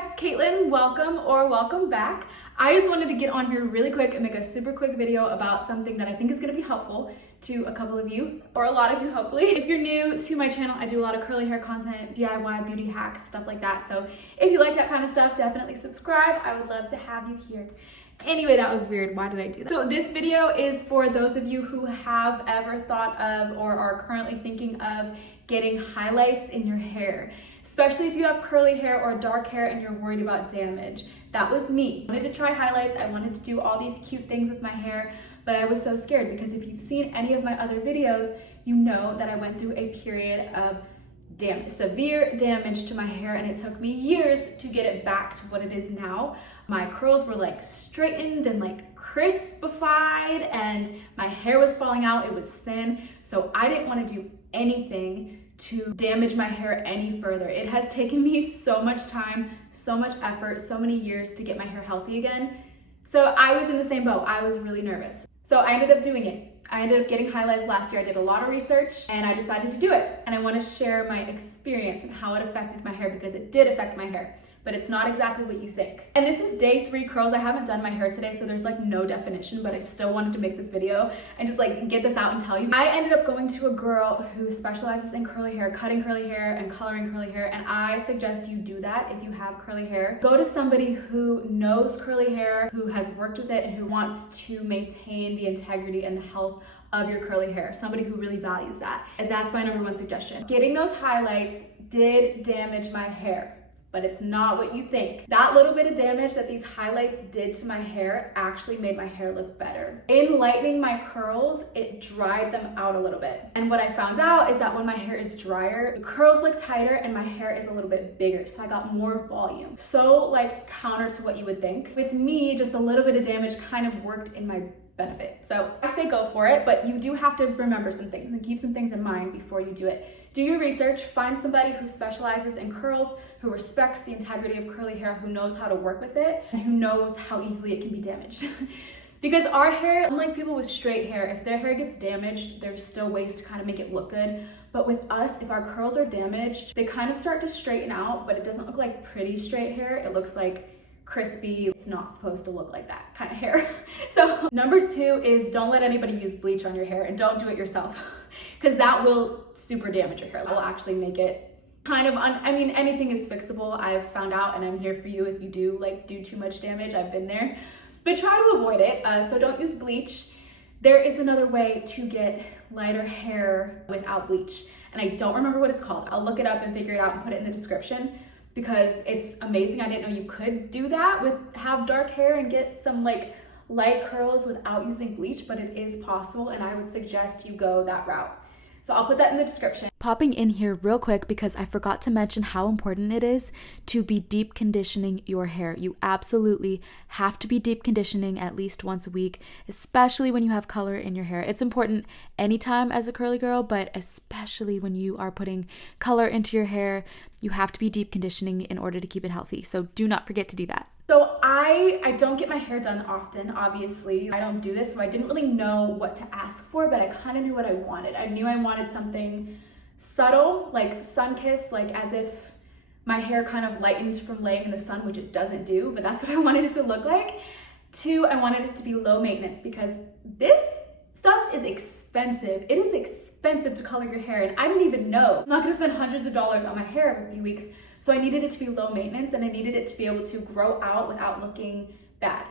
guys, it's Caitlin. Welcome or welcome back. I just wanted to get on here really quick and make a super quick video about something that I think is going to be helpful to a couple of you, or a lot of you hopefully. If you're new to my channel, I do a lot of curly hair content, DIY, beauty hacks, stuff like that. So if you like that kind of stuff, definitely subscribe. I would love to have you here. Anyway, that was weird. Why did I do that? So this video is for those of you who have ever thought of or are currently thinking of getting highlights in your hair. Especially if you have curly hair or dark hair and you're worried about damage. That was me. I wanted to try highlights. I wanted to do all these cute things with my hair, but I was so scared because if you've seen any of my other videos, you know that I went through a period of severe damage to my hair, and it took me years to get it back to what it is now. My curls were like straightened and like crispified, and my hair was falling out. It was thin, so I didn't want to do anything to damage my hair any further. It has taken me so much time, so much effort, so many years to get my hair healthy again. So I was in the same boat. I was really nervous. So I ended up doing it. I ended up getting highlights last year. I did a lot of research and I decided to do it. And I want to share my experience and how it affected my hair, because it did affect my hair, but it's not exactly what you think. And this is day 3 curls. I haven't done my hair today, so there's like no definition, but I still wanted to make this video and just like get this out and tell you. I ended up going to a girl who specializes in curly hair, cutting curly hair and coloring curly hair, and I suggest you do that if you have curly hair. Go to somebody who knows curly hair, who has worked with it, and who wants to maintain the integrity and the health of your curly hair, somebody who really values that. And that's my #1 suggestion. Getting those highlights did damage my hair, but it's not what you think. That little bit of damage that these highlights did to my hair actually made my hair look better. In lightening my curls, it dried them out a little bit. And what I found out is that when my hair is drier, the curls look tighter and my hair is a little bit bigger, so I got more volume. So like counter to what you would think. With me, just a little bit of damage kind of worked in my benefit. So I say go for it, but you do have to remember some things and keep some things in mind before you do it. Do your research, find somebody who specializes in curls, who respects the integrity of curly hair, who knows how to work with it, and who knows how easily it can be damaged. Because our hair, unlike people with straight hair, if their hair gets damaged, there's still ways to kind of make it look good. But with us, if our curls are damaged, they kind of start to straighten out, but it doesn't look like pretty straight hair. It looks like crispy. It's not supposed to look like that kind of hair. So #2 is don't let anybody use bleach on your hair, and don't do it yourself, because that will super damage your hair. That will actually make it kind of, I mean, anything is fixable, I've found out, and I'm here for you if you do too much damage. I've been there, but try to avoid it. So don't use bleach. There is another way to get lighter hair without bleach, and I don't remember what it's called. I'll look it up and figure it out and put it in the description, because it's amazing. I didn't know you could do that have dark hair and get some like light curls without using bleach, but it is possible, and I would suggest you go that route. So I'll put that in the description. Popping in here real quick because I forgot to mention how important it is to be deep conditioning your hair. You absolutely have to be deep conditioning at least once a week, especially when you have color in your hair. It's important anytime as a curly girl, but especially when you are putting color into your hair, you have to be deep conditioning in order to keep it healthy. So do not forget to do that. So I don't get my hair done often, obviously. I don't do this, so I didn't really know what to ask for, but I kind of knew what I wanted. I knew I wanted something subtle, like sun-kissed, like as if my hair kind of lightened from laying in the sun, which it doesn't do, but that's what I wanted it to look like. 2, I wanted it to be low maintenance, because this stuff is expensive. It is expensive to color your hair, and I didn't even know. I'm not gonna spend hundreds of dollars on my hair every few weeks. So I needed it to be low maintenance, and I needed it to be able to grow out without looking bad.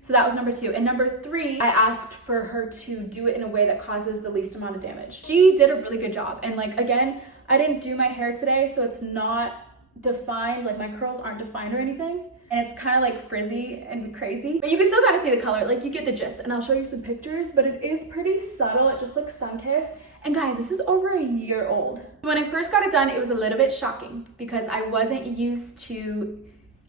So that was #2. And #3, I asked for her to do it in a way that causes the least amount of damage. She did a really good job. And like, again, I didn't do my hair today, so it's not defined, like my curls aren't defined or anything. And it's kind of like frizzy and crazy, but you can still kind of see the color, like you get the gist. And I'll show you some pictures, but it is pretty subtle. It just looks sun-kissed. And guys, this is over a year old. When I first got it done, it was a little bit shocking because I wasn't used to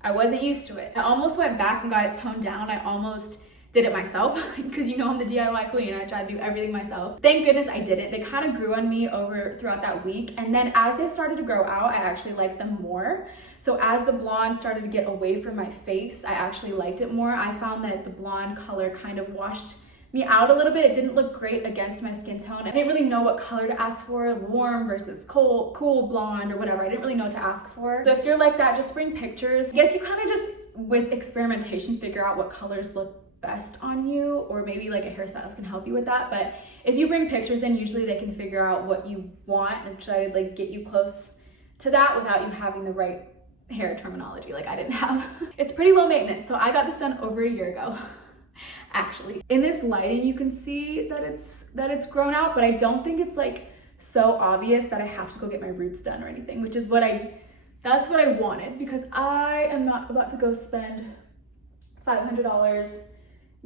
it. I almost went back and got it toned down. I almost did it myself because you know I'm the DIY queen. I try to do everything myself. Thank goodness I did it. They kind of grew on me throughout that week. And then as they started to grow out, I actually liked them more. So as the blonde started to get away from my face, I actually liked it more. I found that the blonde color kind of washed me out a little bit. It didn't look great against my skin tone. I didn't really know what color to ask for, warm versus cool blonde or whatever. I didn't really know what to ask for. So if you're like that, just bring pictures. I guess you kind of just, with experimentation, figure out what colors look best on you, or maybe like a hairstylist can help you with that. But if you bring pictures in, usually they can figure out what you want and try to like get you close to that without you having the right hair terminology like I didn't have. It's pretty low maintenance. So I got this done over a year ago. Actually, in this lighting you can see that it's grown out, but I don't think it's like so obvious that I have to go get my roots done or anything, which is that's what I wanted, because I am not about to go spend $500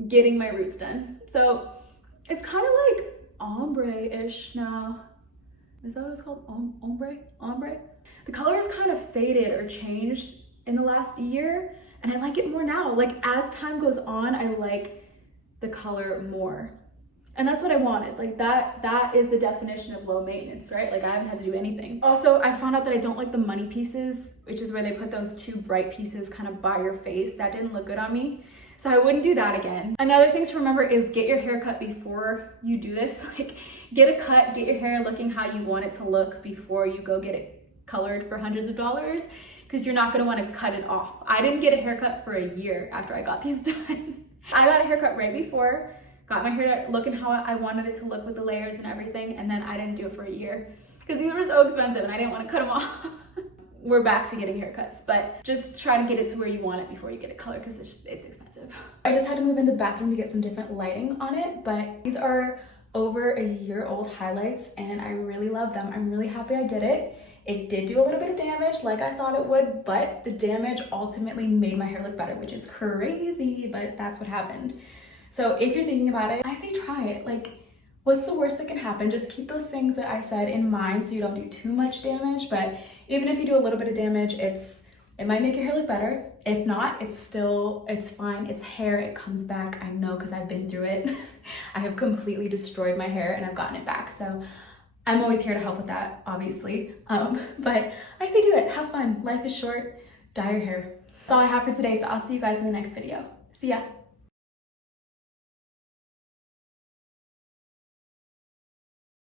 getting my roots done. So it's kind of like ombre-ish now. Is that what it's called? Ombre? The color has kind of faded or changed in the last year, and I like it more now. Like as time goes on, I like the color more. And that's what I wanted. Like that is the definition of low maintenance, right? Like I haven't had to do anything. Also, I found out that I don't like the money pieces, which is where they put those two bright pieces kind of by your face. That didn't look good on me. So I wouldn't do that again. Another thing to remember is get your hair cut before you do this. Like get a cut, get your hair looking how you want it to look before you go get it colored for hundreds of dollars, because you're not gonna wanna cut it off. I didn't get a haircut for a year after I got these done. I got a haircut right before, got my hair looking how I wanted it to look with the layers and everything, and then I didn't do it for a year because these were so expensive and I didn't want to cut them off. We're back to getting haircuts, but just try to get it to where you want it before you get it colored, because it's expensive. I just had to move into the bathroom to get some different lighting on it, but these are over a year old highlights and I really love them. I'm really happy I did it. It did do a little bit of damage like I thought it would, but the damage ultimately made my hair look better, which is crazy, but that's what happened. So if you're thinking about it, I say try it. Like, what's the worst that can happen? Just keep those things that I said in mind so you don't do too much damage. But even if you do a little bit of damage, it might make your hair look better. If not, it's fine. It's hair, it comes back. I know, because I've been through it. I have completely destroyed my hair and I've gotten it back. So I'm always here to help with that, obviously. But I say do it, have fun. Life is short, dye your hair. That's all I have for today, so I'll see you guys in the next video. See ya.